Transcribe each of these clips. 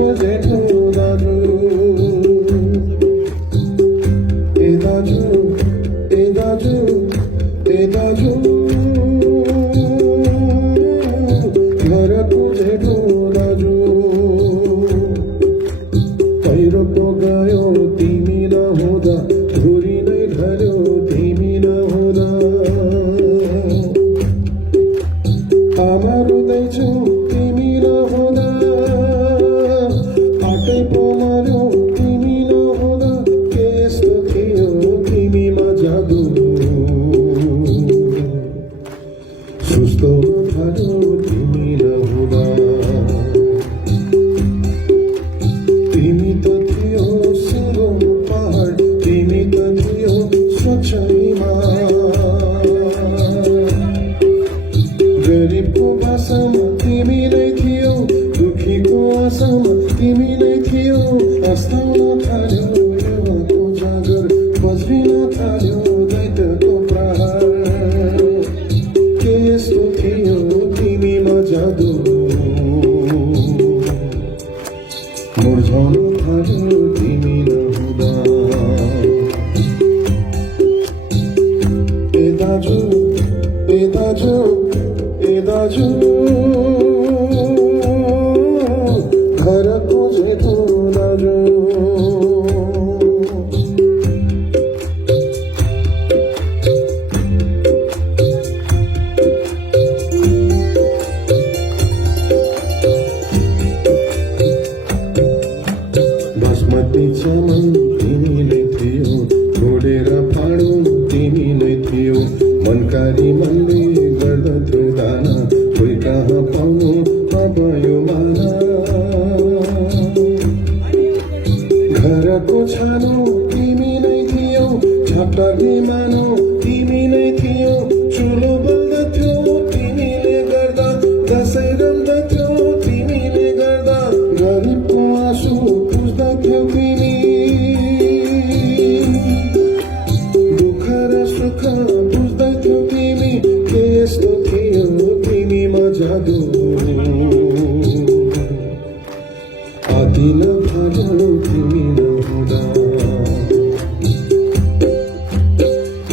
घरको जेठो दाजु ए दाजु ए दाजु ए दाजु घरको जेठो दाजु पहिरो पो गयो तिमी नहुँदा धुरी नै ढल्यो तिमी नहुँदा आमा रुँदैछु तिमी नहुँदा आकै पो मर्यो तिमी नहुँदा के यस्तो थियो तिमीमा जादु सुस्तो थाल्यो तिमी नहुँदा तिमी त थियो सुगो पहाड तिमी त थियो स्वच्छैमा गरिबको भाषामा तिमी नै थियो दुखीको आशामा तिमी नै थियो अस्ताउन थाल्यो युवाको जागर बज्रिन थाल्यो दैत्यको प्रहार के यस्तो थियो तिमीमा जादु मुर्झाउन थाल्यो तिमी नहुँदा ए दाजु ए दाजु ए दाजु घरको जेठो दाजु बासमती चामल तिमी नै थियो छोडेर फाडो तिमी नै थियो मनकारी मनले गर्दथ्यो दाना कोही कहाँ पाउनु नपायो माना घरको छानो तिमी नै थियो झपटर्ने मानो तिमी नै थियो चुलो बल्दथ्यो तिमीले गर्दा दसैँ रम्दथ्यो तिमीले गर्दा गरिबको आँसु पुस्दथ्यौ तिमी दुःख र सुख बुझ्दथ्यौ तिमी के यस्तो थियो तिमीमा जादु आदिन थाल्यो तिमी नहुँदा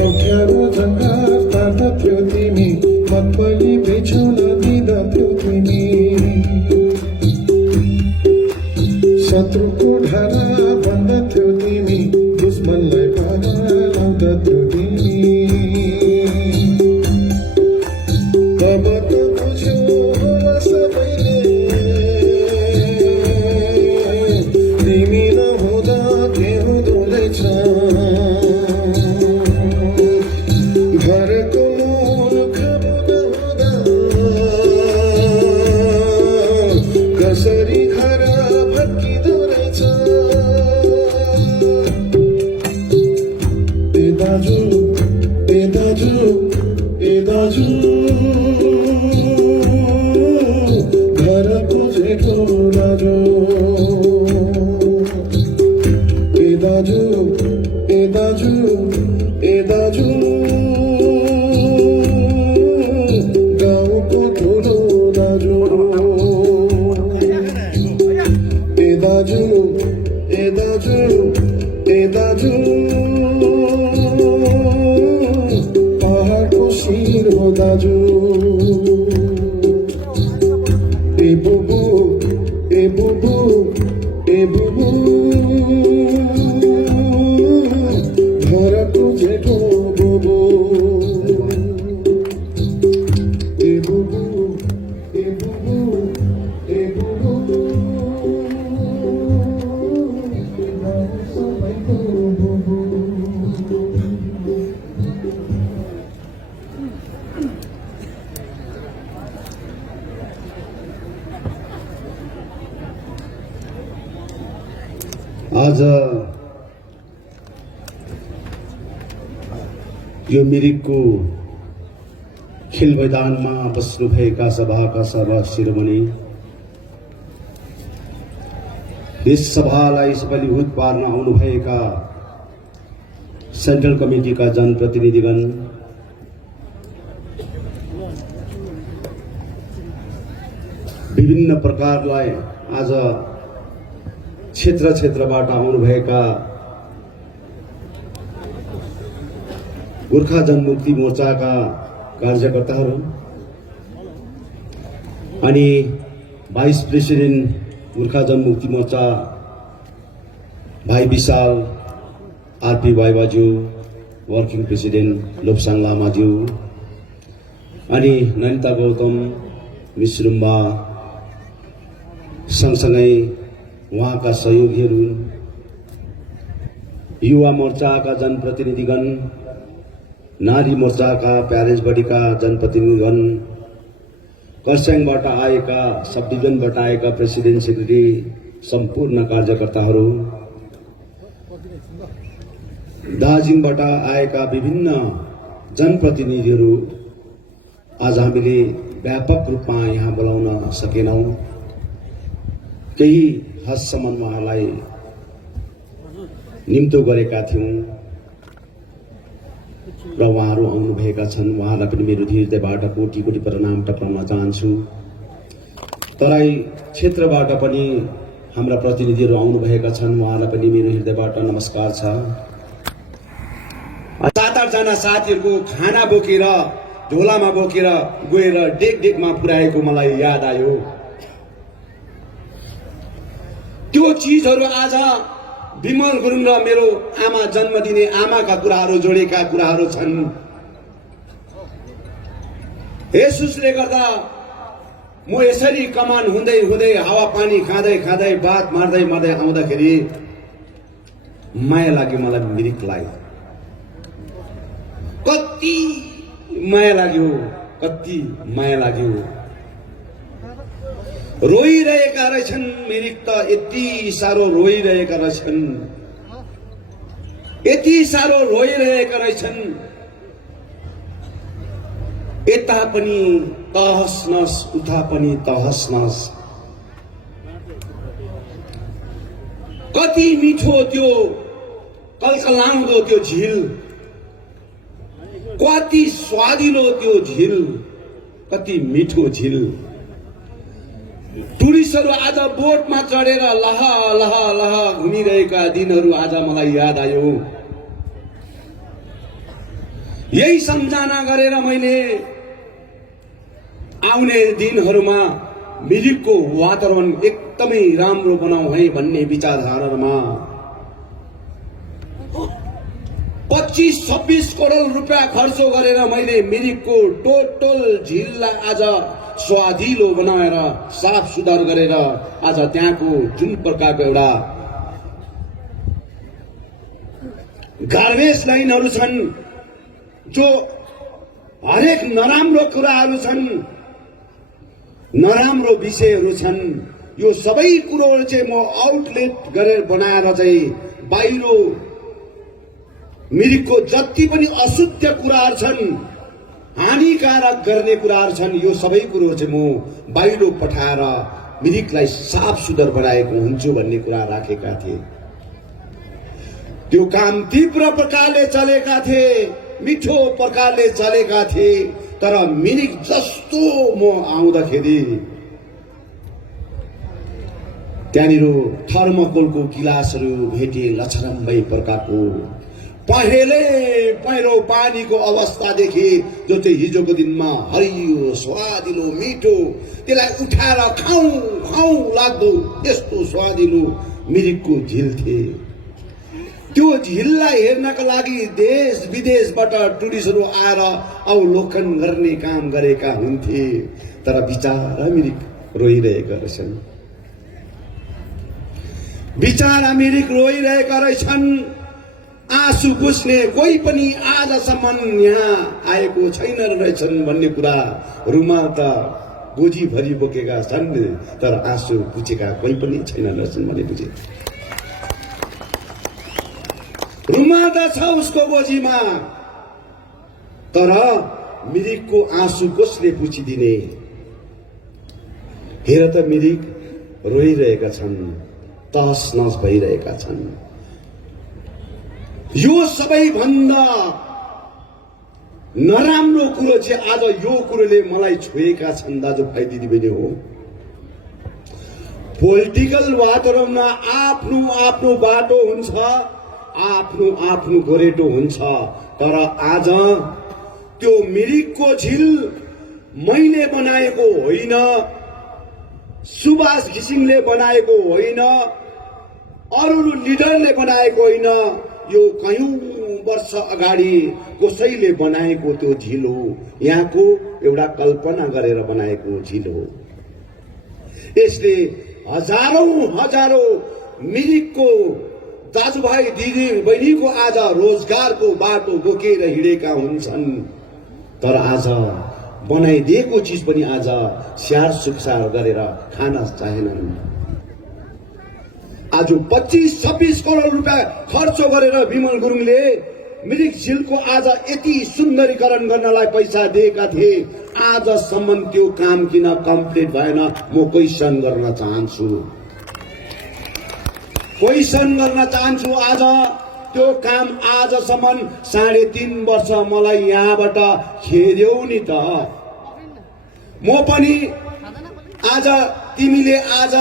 अप्ठ्यारो झङ्कार तार्दथ्यौ तिमी मत्पली बेछुन दिँदथ्यौ तिमी शत्रुको ढाला बन्दथ्यौ तिमी दुश्मनलाई पाला लाउँदथ्यौ तिमी तब त बुझ्यो होला सबैले तिमी नहुँदा के हुँदो रहेछ घरको मूर्ख नहुँदा कसरी घर भत्किँदो रहेछ ए दाजु ए दाजु ए दाजु घरको जेठो दाजु ए दाजु ए दाजु ए दाजु गाउँको ठुलो दाजु ए दाजु ए दाजु ए दाजु पहाडको शिर हो दाजु ए बुबु ए बुबु ए बुबु घरको जेठो बुबु ए बुबु ए बुबु ए बुबु सबैको बुबु आज यो मिरिकको खेल मैदानमा बस्नुभएका सभाका सभा शिरोमणि यस सभालाई सफलीभूत पार्न आउनुभएका सेन्ट्रल कमिटीका जनप्रतिनिधिगण, विभिन्न प्रकारलाई आज क्षेत्र क्षेत्रबाट आउनुभएका गोर्खा जनमुक्ति मोर्चाका कार्यकर्ताहरू अनि भाइस प्रेसिडेन्ट गोर्खा जनमुक्ति मोर्चा भाइ विशाल आरपी बाइबाज्यू, वर्किङ प्रेसिडेन्ट लोप्साङ लामाज्यू अनि ननिता गौतम मिस रुम्बा सँगसँगै उहाँका सहयोगीहरू, युवा मोर्चाका जनप्रतिनिधिगण, नारी मोर्चाका प्यारेन्ट्सबडीका जनप्रतिनिधिगण, खरसाङबाट आएका सब डिभिजनबाट आएका प्रेसिडेन्ट सेक्रेटरी, सम्पूर्ण कार्यकर्ताहरू, दार्जिलिङबाट आएका विभिन्न जनप्रतिनिधिहरू, आज हामीले व्यापक रूपमा यहाँ बोलाउन सकेनौं। केही हदसम्म उहाँलाई निम्तो गरेका थियौं र उहाँहरू आउनुभएका छन्। उहाँलाई पनि मेरो हृदयबाट कोटी कोटी प्रणाम टक्राउन चाहन्छु। तराई क्षेत्रबाट पनि हाम्रा प्रतिनिधिहरू आउनुभएका छन्, उहाँलाई पनि मेरो हृदयबाट नमस्कार छ। 7-8 जना साथीहरूको खाना बोकेर झोलामा बोकेर गएर डेकमा पुर्याएको मलाई याद आयो। त्यो चीजहरू आज विमल गुरुङ र मेरो आमा जन्म दिने आमाका कुराहरू जोडेका कुराहरू छन्। यसुसले गर्दा म यसरी कमान हुँदै हुँदै हावापानी खाँदै खाँदै बात मार्दै मार्दै आउँदाखेरि माया लाग्यो मलाई मिरिकलाई। कति माया लाग्यो, कति माया लाग्यो। रोइरहेका रहेछन् मिरिक त, यति साह्रो रोइरहेका रहेछन्, यति साह्रो रोइरहेका रहेछन्। यता पनि तहस नहस, उता पनि तहस नहस। कति मिठो त्यो कलकलाउँदो त्यो झिल, कति स्वादिलो त्यो झिल, कति मिठो झिल। टुरिस्टहरू आज बोटमा चढेर लह लह लह घुमिरहेका दिनहरू आज मलाई याद आयो। यही सम्झना गरेर मैले आउने दिनहरूमा मिरिकको वातावरण एकदमै राम्रो बनाऊ है भन्ने विचारधारामा 25-26 करोड रुपियाँ खर्च गरेर मैले मिरिकको टोटल झिललाई आज स्वादिलो बनाएर साफ सुधार गरेर आज त्यहाँको जुन प्रकारको एउटा गार्बेज लाइनहरू छन्, जो हरेक नराम्रो कुराहरू छन्, नराम्रो विषयहरू छन्, यो सबै कुरोहरू चाहिँ म आउटलेट गरेर बनाएर चाहिँ बाहिर मिरिकको जति पनि अशुद्ध कुराहरू छन्, हानिकारक गर्ने कुराहरू छन्, यो सबै कुरो चाहिँ म बाहिर पठाएर मिरिकलाई साफ सुधार बनाएको हुन्छु भन्ने कुरा राखेका थिए। त्यो काम तीव्र प्रकारले चलेका थिए, मिठो प्रकारले चलेका थिए। तर मिरिक जस्तो म आउँदाखेरि त्यहाँनिर थर्मोकोलको गिलासहरू भेटे, लछरम्बै प्रकारको पहिरो पानीको अवस्था देखे, जो चाहिँ हिजोको दिनमा हरियो स्वादिलो मिठो, त्यसलाई उठाएर खाऊ खाऊ लाग्दो यस्तो स्वादिलो मिरिकको झिल थिए। त्यो झिललाई हेर्नका लागि देश विदेशबाट टुरिस्टहरू आएर अवलोकन गर्ने काम गरेका हुन्थे। तर बिचारा मिरिक रोइरहेका रहेछन्, बिचारा मिरिक रोइरहेका रहेछन्। आँसु पुस्ने कोही पनि आजसम्म यहाँ आएको छैन रहेछन् भन्ने कुरा रुमाल त गोजीभरि बोकेका छन्, तर आँसु पुछेका कोही पनि छैन रहेछन् भनेपछि रुमाल त छ उसको गोजीमा, तर मिरिकको आँसु कसले पुछिदिने? हेर त मिरिक रोइरहेका छन्, तहस नहस भइरहेका छन्। यो सबैभन्दा नराम्रो कुरो चाहिँ आज यो कुरोले मलाई छोएका छन् दाजुभाइ दिदीबहिनी हो। पोलिटिकल वातावरणमा आफ्नो आफ्नो बाटो हुन्छ, आफ्नो आफ्नो गोरेटो हुन्छ। तर आज त्यो मिरिकको झिल मैले बनाएको होइन, सुभाष घिसिङले बनाएको होइन, अरू लिडरले बनाएको होइन, यो कयौं वर्ष अगाडि कसैले बनाएको त्यो झिल हो। यहाँको एउटा कल्पना गरेर बनाएको झिल हो। यसले हजारौं हजारौं मिरिकको दाजुभाइ दिदी बहिनीको आज रोजगारको बाटो बोकेर हिँडेका हुन्छन्। तर आज बनाइदिएको चिज पनि आज स्याहार सुसार गरेर खान चाहेनन्। आज 25-26 करोड रुपियाँ खर्च गरेर विमल गुरुङले मिरिक झिलको आज यति सुन्दरीकरण गर्नलाई पैसा दिएका थिए। आजसम्म त्यो काम किन कम्प्लिट भएन? म क्वेसन गर्न चाहन्छु, आज त्यो काम आजसम्म 3.5 वर्ष मलाई यहाँबाट खेद्यौ नि त। म पनि आज तिमीले आज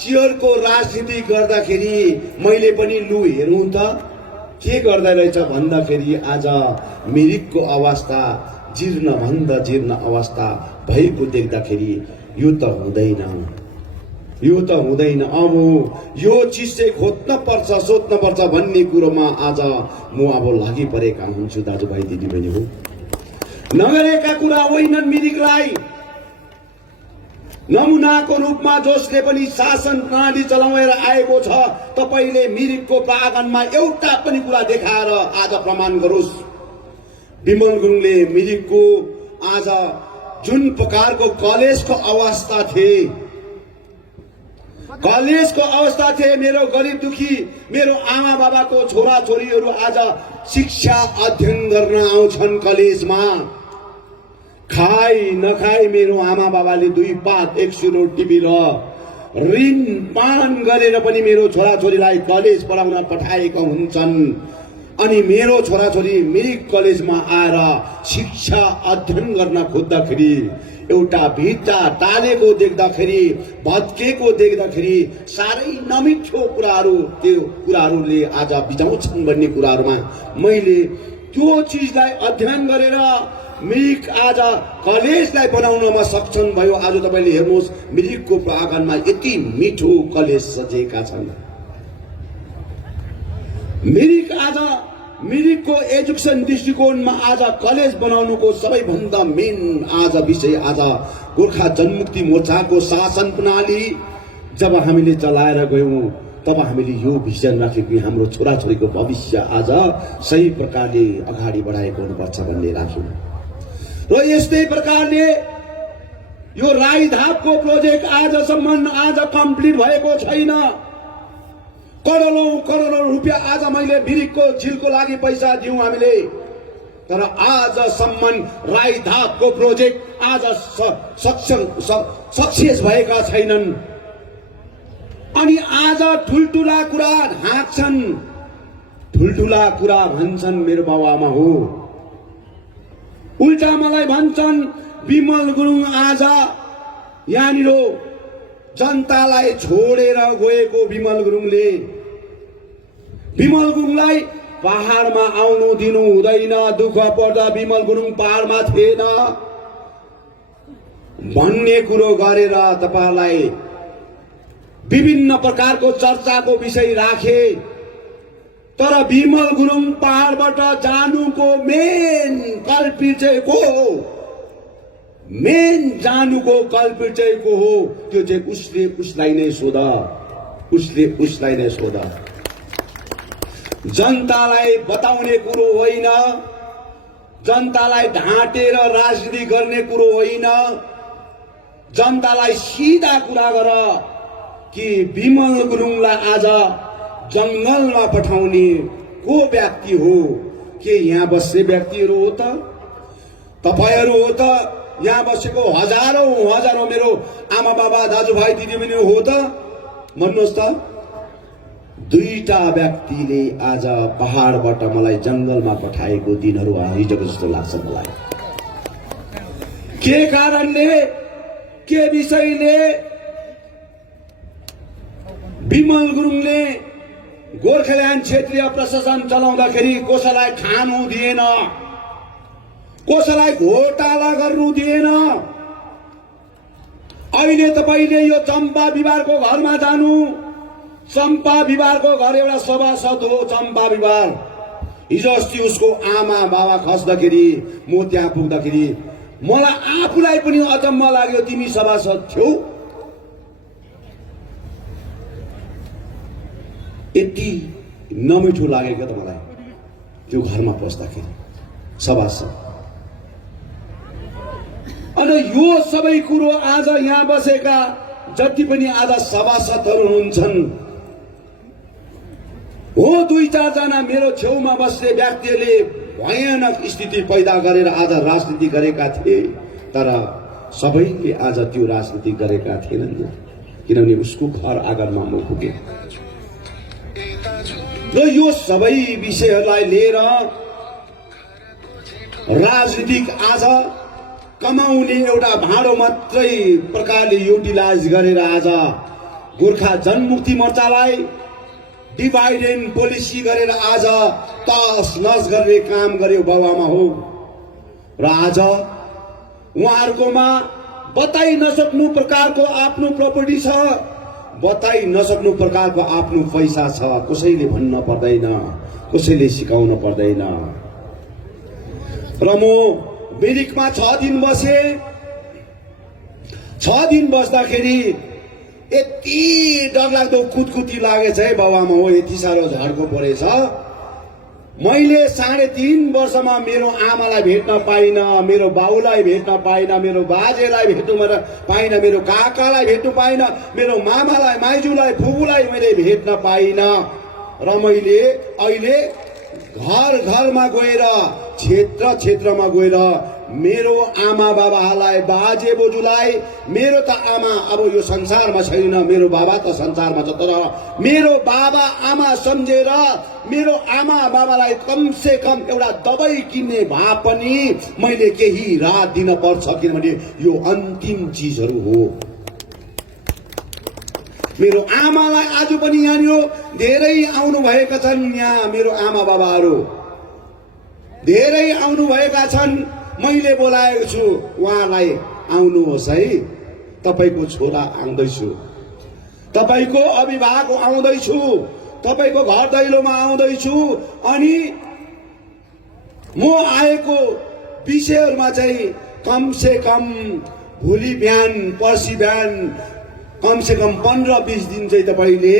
चियरको राजनीति गर्दाखेरि मैले पनि लु हेरौँ त के गर्दै रहेछ भन्दाखेरि आज मिरिकको अवस्था जीर्ण भन्दा जीर्ण अवस्था भएको देख्दाखेरि यो त हुँदैन। अब यो चिज चाहिँ खोज्न पर्छ, सोध्न पर्छ भन्ने कुरोमा आज म अब लागि परेका हुन्छु दाजुभाइ दिदीबहिनी हो। नगरेका कुरा होइनन्। मिरिकलाई नमुनाको रूपमा जसले पनि शासन प्रणाली चलाएर आएको छ, तपाईले मिरिकको प्राङ्गणमा एउटा पनि कुरा देखाएर आज प्रमाण गरोस्। विमल गुरुङले मिरिकको आज जुन प्रकारको कलेजको अवस्था थिए, मेरो गरिब दुखी मेरो आमा बाबाको छोरा छोरीहरू आज शिक्षा अध्ययन गर्न आउँछन् कलेजमा। खाई नखाई मेरो आमा बाबाले 2 पात 1 सुनो टिपेर ऋण पालन गरेर पनि मेरो छोराछोरीलाई कलेज पढाउन पठाएका हुन्छन्। अनि मेरो छोराछोरी मिरिक कलेजमा आएर शिक्षा अध्ययन गर्न खोज्दाखेरि एउटा भित्ता टालेको देख्दाखेरि, भत्केको देख्दाखेरि साह्रै नमिठो कुराहरू त्यो कुराहरूले आज बिजाउँछन् भन्ने कुराहरूमा मैले त्यो चिजलाई अध्ययन गरेर मिरिक आज कलेजलाई बनाउनमा सक्षम भयो। आज तपाईले हेर्नुहोस् मिरिकको प्राङ्गणमा यति मिठो कलेज सजिएका छन्। मिरिकको एजुकेसन दृष्टिकोणमा आज कलेज बनाउनुको सबैभन्दा मेन आज विषय आज गोर्खा जनमुक्ति मोर्चाको शासन प्रणाली जब हामीले चलाएर गयौं तब हामीले यो भिजन राख्यौं कि हाम्रो छोराछोरीको भविष्य आज सही प्रकारले अगाडि बढाएको हुनुपर्छ भन्ने राख्यौं। र यस्तै प्रकारले यो राईधापको प्रोजेक्ट आजसम्म आज कम्प्लिट भएको छैन। करोडौं रुपियाँ आज मैले मिरिकको झिलको लागि पैसा दियौं हामीले, तर आजसम्म राईधापको प्रोजेक्ट आज सक्सेस भएका छैनन्। अनि आज ठुल्ठुला कुरा हाँक्छन्, ठुल्ठुला कुरा भन्छन् मेरो बाबुआमा हो। उल्टा मलाई भन्छन् विमल गुरुङ आज यहाँनिर जनतालाई छोडेर गएको विमल गुरुङलाई पहाडमा आउनु दिनु हुँदैन। दुःख पर्दा विमल गुरुङ पहाडमा थिएन भन्ने कुरो गरेर तपाईलाई विभिन्न प्रकारको चर्चाको विषय राखे। तर विमल गुरुङ पहाडबाट जानुको मेन कल्पित चाहिँ को हो? त्यो चाहिँ उसलाई नै सोध। जनतालाई बताउने कुरो होइन, जनतालाई ढाँटेर राजनीति गर्ने कुरो होइन। जनतालाई सिधा कुरा गर कि विमल गुरुङलाई आज जंगलमा पठाउने को व्यक्ति हो? के यहाँ बस्ने व्यक्तिहरू हो त? तपाईहरू हो त? यहाँ बसेको हजारौं मेरो आमा बाबा दाजुभाइ दिदीबहिनी हो त? भन्नुहोस् त। दुईटा व्यक्तिले आज पहाडबाट मलाई जंगलमा पठाएको दिनहरू हिजोको जस्तो लाग्छ मलाई। के कारणले, के विषयले विमल गुरुङले गोर्खाल्यान्ड क्षेत्रीय प्रशासन चलाउँदाखेरि कसैलाई खानु दिएन, कसैलाई घोटाला गर्नु दिएन। अहिले तपाईले यो चम्पा बिबारको घरमा जानु, चम्पा बिबारको घर एउटा सभासद हो चम्पा बिबार। हिजो अस्ति उसको आमा बाबा खस्दाखेरि म त्यहाँ पुग्दाखेरि मलाई आफूलाई पनि अचम्म लाग्यो, तिमी सभासद थियौ? यति नमिठो लाग्यो क्या त मलाई त्यो घरमा पस्दाखेरि सभासद। अनि यो सबै कुरो आज यहाँ बसेका जति पनि आज सभासदहरू हुन्छन् हो, 2-4 जना मेरो छेउमा बस्ने व्यक्तिले भयानक स्थिति पैदा गरेर आज राजनीति गरेका थिए, तर सबैले आज त्यो राजनीति गरेका थिएनन्, किनभने उसको घर आँगनमा म पुगे। र यो सबै विषयहरूलाई लिएर राजनीतिक आज कमाउने एउटा भाँडो मात्रै प्रकारले युटिलाइज गरेर आज गोर्खा जनमुक्ति मोर्चालाई डिभाइड एन्ड पोलिसी गरेर आज तस नस गर्ने काम गर्यो बाबामा हो। र आज उहाँहरुकोमा बताइ नसक्नु प्रकारको आफ्नो प्रपर्टी छ, बताइ नसक्नु प्रकारको आफ्नो पैसा छ, कसैले भन्न पर्दैन, कसैले सिकाउन पर्दैन। र म मिरिकमा 6 दिन बसे। 6 दिन बस्दाखेरि यति डरलाग्दो कुतकुती लागेछ है बाबामा हो, यति साह्रो झड्को परेछ। मैले 3.5 वर्षमा मेरो आमालाई भेट्न पाइन, मेरो बाउलाई भेट्न पाइन, मेरो बाजेलाई भेट्न पाइन, मेरो काकालाई भेट्न पाइन, मेरो मामालाई, माइजूलाई, फुपूलाई मैले भेट्न पाइन। र मैले अहिले घर घरमा गएर, क्षेत्र क्षेत्रमा गएर मेरो आमा बाबालाई, बाजे बोजूलाई, मेरो त आमा अब यो संसारमा छैन, मेरो बाबा त संसारमा छ, तर मेरो बाबा आमा सम्झेर मेरो आमा बाबालाई कम से कम एउटा दबाई किन्ने भए पनि मैले केही रात दिन पर्छ, किनभने यो अन्तिम चीजहरू हो। मेरो आमालाई आज पनि यहाँनिर धेरै आउनु भएका छन्, यहाँ मेरो आमा बाबाहरू धेरै आउनु भएका छन्। मैले बोलाएको छु उहाँलाई, आउनुहोस् है, तपाईको छोरा आउँदैछु, तपाईको अभिभावक आउँदैछु, तपाईको घर दैलोमा आउँदैछु। अनि म आएको विषयहरूमा चाहिँ कम से कम भोलि बिहान पर्सि बिहान कम से कम 15-20 दिन चाहिँ तपाईले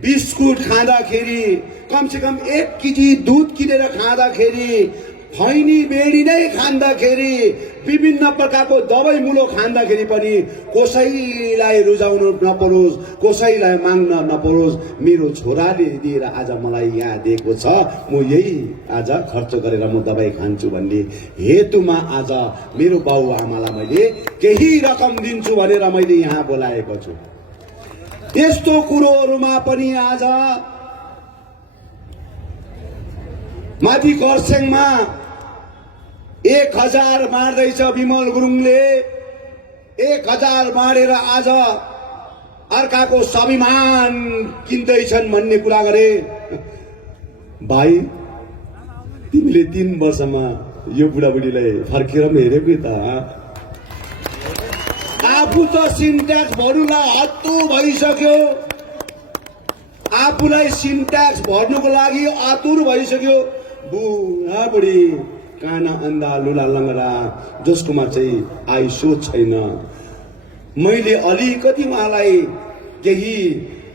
बिस्कुट खाँदाखेरि, कम से कम 1 केजी दूध किनेर खाँदाखेरि, खैनी बेडी नै खाँदाखेरि, विभिन्न प्रकारको दबाई मुलो खाँदाखेरि पनि कसैलाई रुझाउनु नपरोस्, कसैलाई माग्न नपरोस्। मेरो छोराले दिएर आज मलाई यहाँ दिएको छ, म यही आज खर्च गरेर म दबाई खान्छु भन्ने हेतुमा आज मेरो बाउ आमालाई मैले केही रकम दिन्छु भनेर मैले यहाँ बोलाएको छु। यस्तो कुरोहरूमा पनि आज माथि खरसाङमा 1000 मार्दैछ विमल गुरुङले, 1000 मारेर आज अर्काको स्वाभिमान किन्दैछन् भन्ने कुरा गरे। भाइ, तिमीले 3 वर्षमा यो बुढाबुढीलाई फर्केर पनि हेरेकै त? आफू त सिन्ट्याक्स भर्नुलाई हत्तु भइसक्यो, आफूलाई सिन्ट्याक्स भर्नुको लागि आतुर भइसक्यो। बुढाबुढी काना अन्धा लुला लङ्गडा जसकोमा चाहिँ आय सोच छैन। मैले अलिकति उहाँलाई केही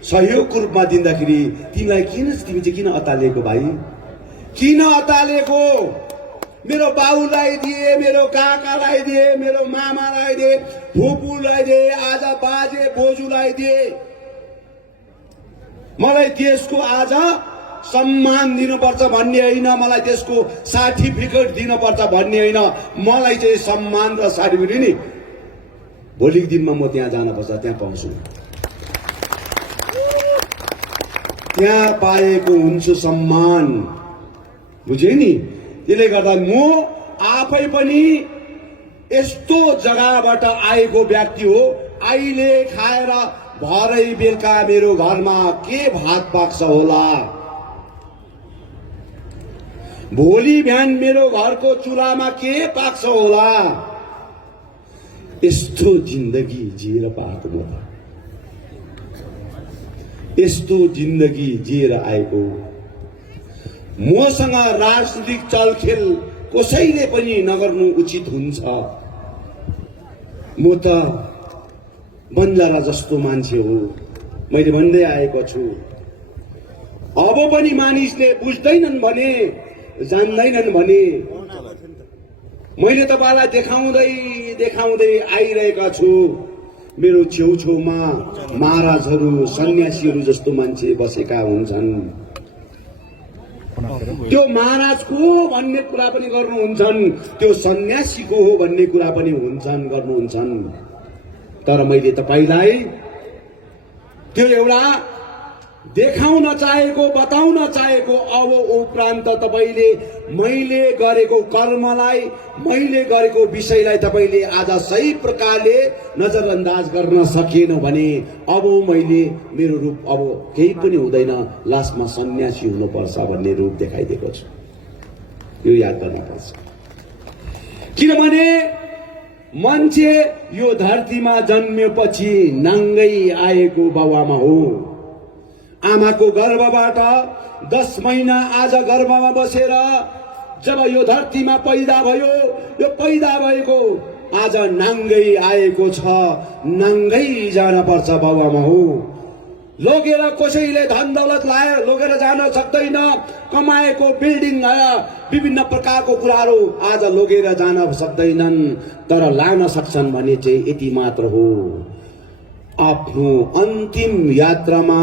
सहयोगको रूपमा दिँदाखेरि तिमी चाहिँ किन अतालिएको भाइ? किन अतालिएको? मेरो बाउलाई दिए, मेरो काकालाई दिए, मेरो मामालाई दिए, फुपूलाई दिए, आज बाजे बोजूलाई दिए। मलाई त्यसको आज सम्मान दिनुपर्छ भन्ने होइन, मलाई त्यसको सर्टिफिकेट दिनुपर्छ भन्ने होइन, मलाई चाहिँ सम्मान र सर्टिफिकेट नि भोलिको दिनमा म त्यहाँ जानुपर्छ, त्यहाँ पाउँछु, त्यहाँ पाएको हुन्छु सम्मान। बुझ्यो नि? त्यसले गर्दा म आफै पनि यस्तो जग्गाबाट आएको व्यक्ति हो। अहिले खाएर भरै बेलुका मेरो घरमा के भात पाक्छ होला, भोलि बिहान मेरो घरको चुलामा के पाक्छ होला। यस्तो जिन्दगी जिएर पाएको म त, यस्तो जिन्दगी जिएर आएको। मसँग राजनीतिक चलखेल कसैले पनि नगर्नु उचित हुन्छ। म त बन्जारा जस्तो मान्छे हो, मैले भन्दै आएको छु। अब पनि मानिसले बुझ्दैनन् भने, जान्दैनन् भने मैले तपाईलाई देखाउँदै देखाउँदै आइरहेका छु। मेरो छेउछेउमा महाराजहरू, सन्यासीहरू जस्तो मान्छे बसेका हुन्छन्। त्यो महाराज को भन्ने कुरा पनि गर्नुहुन्छन्, त्यो सन्यासी को हो भन्ने कुरा पनि गर्नुहुन्छन्। तर मैले तपाईलाई त्यो एउटा देखाउन चाहेको, बताउन चाहेको। अब उपरान्त तपाईले मैले गरेको कर्मलाई, मैले गरेको विषयलाई तपाईले आज सही प्रकारले नजरअन्दाज गर्न सकेन भने अब मैले मेरो रूप अब केही पनि हुँदैन, लास्टमा सन्यासी हुनुपर्छ भन्ने रूप देखाइदिएको छु। यो याद गर्नुपर्छ। किनभने मान्छे यो धरतीमा जन्मेपछि नाङ्गै आएको बाबुआमा हो। आमाको गर्भबाट 10 महिना आज गर्भमा बसेर जब यो धरतीमा पैदा भयो, यो पैदा भएको आज नाङ्गै आएको छ, नाङ्गै जान पर्छ बाबुआमा हो। लोगेर कसैले धन दौलत लाए लोगेर जान सक्दैन। कमाएको बिल्डिङ विभिन्न प्रकारको कुराहरू आज लोगेर जान सक्दैनन्, तर लान सक्छन् भने चाहिँ यति मात्र हो। आफ्नो अन्तिम यात्रामा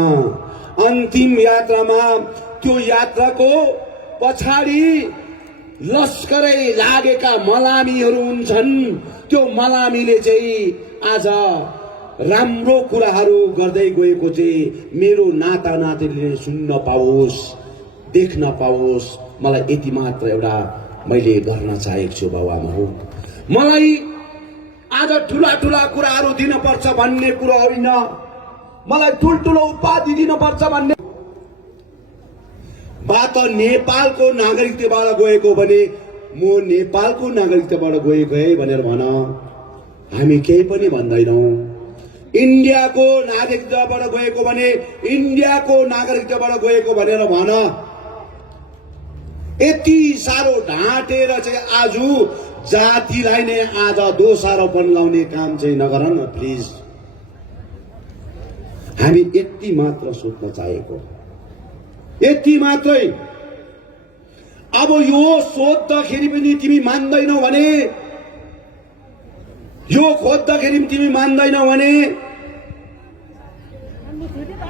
त्यो यात्राको पछाडि लस्करै लागेका मलामीहरू हुन्छन्। त्यो मलामीले चाहिँ आज राम्रो कुराहरू गर्दै गएको चाहिँ मेरो नाता नातिले सुन्न पाओस्, देख्न पाओस्। मलाई यति मात्र एउटा मैले गर्न चाहेको छु बाबुआमा हो। मलाई आज ठुला ठुला कुराहरू दिनुपर्छ भन्ने कुरो होइन, मलाई ठुल्ठुलो उपाधि दिनुपर्छ भन्ने बात। नेपालको नागरिकताबाट गएको भने म नेपालको नागरिकताबाट गएको है भनेर भन, हामी केही पनि भन्दैनौँ। इन्डियाको नागरिकताबाट गएको भने इन्डियाको नागरिकताबाट गएको भनेर भन। यति साह्रो ढाँटेर चाहिँ आज जातिलाई नै आज दोषारोपण लाउने काम चाहिँ नगर न प्लिज। हामी यति मात्र सोध्न चाहेको, यति मात्रै। अब यो सोध्दाखेरि पनि तिमी मान्दैनौ भने, यो खोज्दाखेरि पनि तिमी मान्दैनौ भने,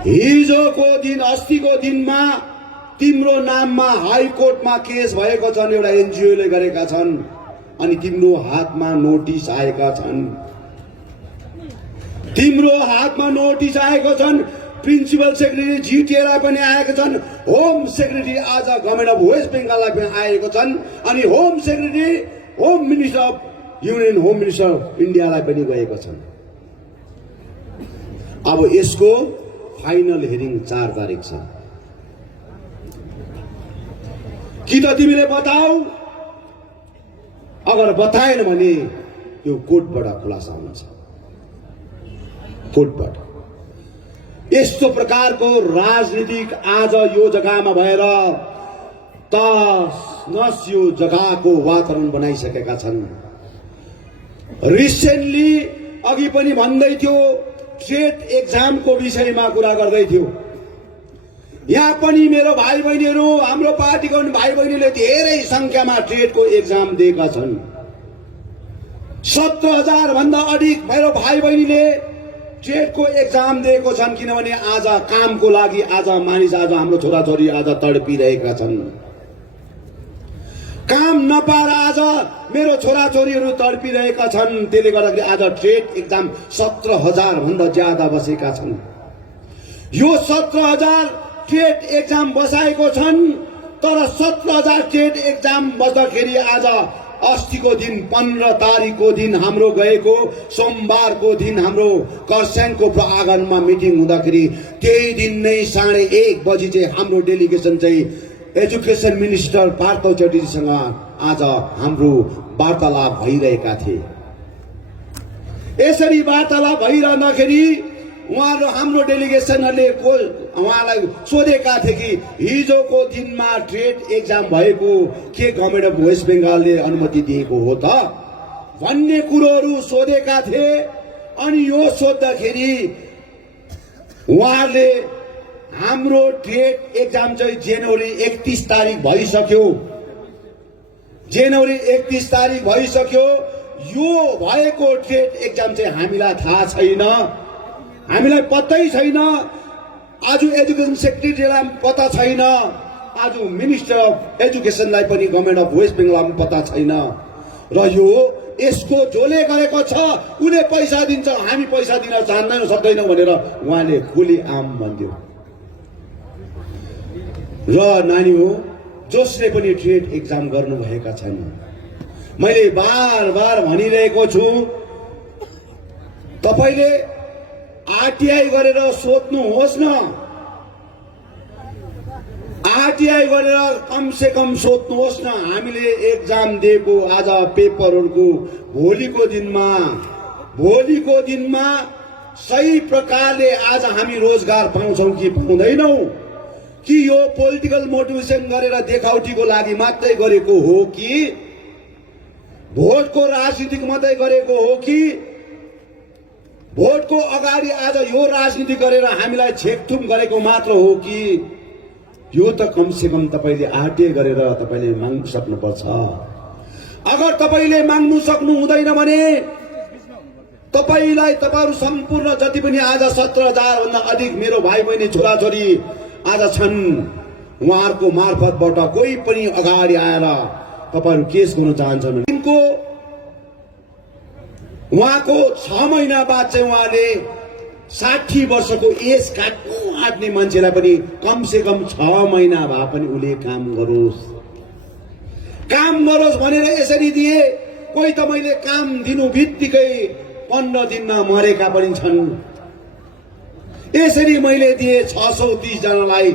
हिजोको दिन अस्तिको दिनमा तिम्रो नाममा हाइकोर्टमा केस भएको छन्, एउटा एनजिओले गरेका छन्, अनि तिम्रो हातमा नोटिस आएका छन्। तिम्रो हातमा नोटिस आएको छन्। प्रिन्सिपल सेक्रेटरी जिटिएलाई पनि आएका छन्। होम सेक्रेटरी आज गभर्मेन्ट अफ वेस्ट बेङ्गाललाई पनि आएको छन्, अनि home secretary, home minister of union home minister of इन्डियालाई पनि गएको छन्। अब यसको फाइनल हियरिङ 4 तारिक छ। कि त तिमीले बताऊ, अगर बताएन भने यो कोर्टबाट खुलासा हुन्छ। कोर्टबाट यस्तो प्रकारको राजनीतिक आज यो जग्गामा भएर तस यो जग्गाको वातावरण बनाइसकेका छन्। रिसेन्टली अघि पनि भन्दै थियो, ट्रेड एक्जामको विषयमा कुरा गर्दै थियो। यहाँ पनि मेरो भाइ बहिनीहरू, हाम्रो पार्टीको भाइ बहिनीले धेरै संख्यामा ट्रेडको एक्जाम दिएका छन्। 17,000 भन्दा अधिक मेरो भाइ बहिनीले ट्रेडको एक्जाम दिएको छन्। किनभने आज कामको लागि आज मानिस, आज हाम्रो छोराछोरी आज तडपिरहेका छन्। काम नपाएर आज मेरो छोराछोरीहरू तडपिरहेका छन्। त्यसले गर्दाखेरि आज ट्रेड एक्जाम 17,000 भन्दा ज्यादा बसेका छन्। यो 17,000 ट्रेड एक्जाम बसाएको छन्, तर 17,000 ट्रेड एक्जाम बस्दाखेरि आज अस्तिको दिन 15 तारिकको दिन हाम्रो गएको सोमबारको दिन हाम्रो खरसाङको प्राङ्गणमा मिटिङ हुँदाखेरि त्यही दिन नै 1:30 बजी चाहिँ हाम्रो डेलिगेसन चाहिँ एजुकेसन मिनिस्टर पार्थ चौधरीसँग आज हाम्रो वार्तालाप भइरहेका थिए। यसरी वार्तालाप भइरहँदाखेरि उहाँहरू हाम्रो डेलिगेसनहरूले उहाँलाई सोधेका थिए कि हिजोको दिनमा ट्रेड एक्जाम भएको के गभर्मेन्ट अफ वेस्ट बेङ्गालले अनुमति दिएको हो त भन्ने कुरोहरू सोधेका थिए। अनि यो सोद्धाखेरि उहाँहरूले हाम्रो ट्रेड एक्जाम चाहिँ जनवरी 31 तारिक भइसक्यो। जनवरी 31 तारिक भइसक्यो। यो भएको ट्रेड एक्जाम चाहिँ हामीलाई थाहा छैन, हामीलाई पत्तै छैन। आज एजुकेसन सेक्रेटरीलाई पत्ता छैन, आज मिनिस्टर अफ एजुकेसनलाई पनि गभर्मेन्ट अफ वेस्ट बेङ्गलमा पत्ता छैन। र यो यसको जसले गरेको छ उसले पैसा दिन्छ, हामी पैसा दिन जान्दैनौँ सक्दैनौँ भनेर उहाँले खुली आम भन्थ्यो। र नानी हो जसले पनि ट्रेड एक्जाम गर्नुभएका छन्, मैले बार बार भनिरहेको छु, तपाईले आरटीआई गरेर सोध्नुहोस् न, आरटीआई गरेर कम से कम सोध्नुहोस् न। हामीले एक्जाम दिएको आज पेपरहरूको भोलिको दिनमा सही प्रकारले आज हामी रोजगार पाउँछौँ कि पाउँदैनौँ, कि यो पोलिटिकल मोटिभेसन गरेर देखाउटीको लागि मात्रै गरेको हो कि भोटको राजनीतिक मात्रै गरेको हो कि भोटको अगाडि आज यो राजनीति गरेर हामीलाई छेकथुम गरेको मात्र हो कि यो त कम से कम तपाईले आरटीआई गरेर तपाईले माग्नु सक्नुपर्छ। अगर तपाईले माग्नु सक्नु हुँदैन भने तपाईहरु सम्पूर्ण जति पनि आज 17,000 भन्दा अधिक मेरो भाइ बहिनी छोराछोरी आज छन्, उहाँहरूको मार्फतबाट कोही पनि अगाडि आएर तपाईहरु केस गर्न चाहन्छन् भने उहाँको 6 महिना बाद चाहिँ उहाँले 60 वर्षको एज काट्ने मान्छेलाई पनि कम से कम 6 महिना भए पनि उले काम गरोस् भनेर यसरी दिए। कोही त मैले काम दिनु बित्तिकै 15 दिनमा मरेका पनि छन्। यसरी मैले दिए 630 जनालाई,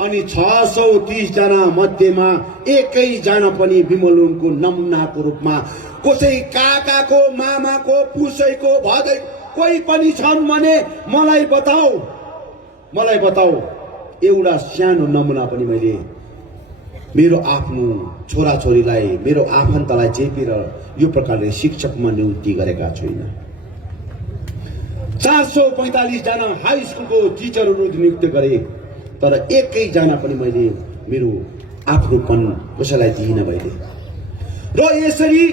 अनि 630 जना मध्येमा एकैजना पनि विमलुनको नमुनाको रूपमा कसै काकाको मामाको पुसैको भदै कोही पनि छन् भने मलाई बताऊ एउटा सानो नमुना पनि मैले मेरो आफ्नो छोराछोरीलाई मेरो आफन्तलाई चेपेर यो प्रकारले शिक्षकमा नियुक्ति गरेका छैन। 445 जना हाई स्कुलको टिचरहरू नियुक्त गरे, तर एकैजना पनि मैले मेरो आफ्नोपन कसैलाई दिइन मैले। र यसरी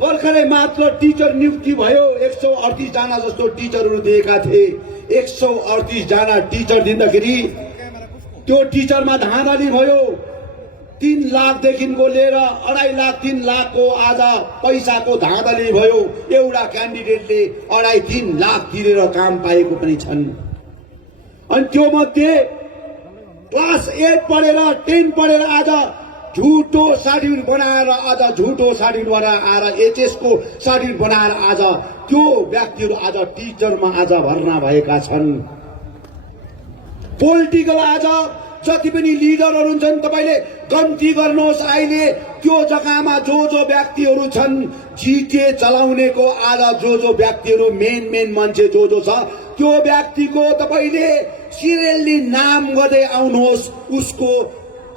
भर्खरै मात्र टिचर नियुक्ति भयो, 138 जना जस्तो टिचरहरू दिएका थिए। 138 जना टिचर दिँदाखेरि त्यो टिचरमा धाँधली भयो। 3 लाखदेखिको लिएर 2.5 लाख 3 लाखको आज पैसाको धाँधली भयो। एउटा क्यान्डिडेटले 2.5-3 लाख तिरेर काम पाएको पनि छन्। अनि त्यो मध्ये क्लास 8 पढेर 10 पढेर आज झुटो सर्टिफिकेट बनाएर आएर एचएस को सर्टिफिकेट बनाएर आज त्यो व्यक्तिहरू आज टिचरमा आज भर्ना भएका छन्। पोलिटिकल आज जति पनि लिडरहरू हुन्छन् तपाईले गन्ती गर्नुहोस्। अहिले त्यो जग्गामा जो व्यक्तिहरू छन् जीटीए चलाउनेको आज जो व्यक्तिहरू मेन मान्छे जो छ त्यो व्यक्तिको तपाईले सिरियली नाम गर्दै आउनुहोस्। उसको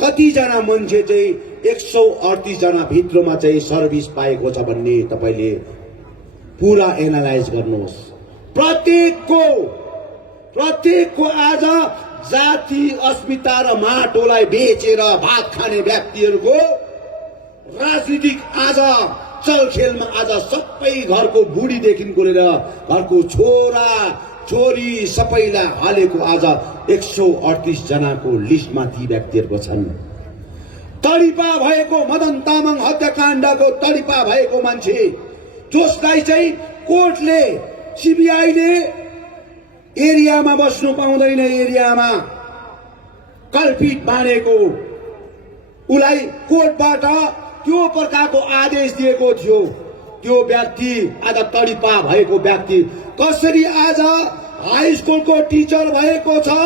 कति जना मान्छे चाहिँ 138 जना भित्रमा चाहिँ सर्भिस पाएको छ भन्ने तपाईले पूरा एनालाइज गर्नुहोस्। प्रत्येकको आज जाति अस्मिता र माटोलाई बेचेर भात खाने व्यक्तिहरूको राजनीतिक आज चलखेलमा आज सबै घरको बुढीदेखिको लिएर घरको छोरा छोरी सबैलाई हालेको आज 138 जनाको लिस्टमा ती व्यक्तिहरूको छन्। तडिपा भएको मदन तामाङ हत्याकाण्डको तडिपा भएको मान्छे जसलाई चाहिँ कोर्टले सीबीआईले एरियामा बस्नु पाउँदैन, एरियामा कल्पित मानेको उलाई कोर्टबाट त्यो प्रकारको आदेश दिएको थियो त्यो व्यक्ति आज तडिपा भएको व्यक्ति कसरी आज हाई स्कुलको टिचर भएको छ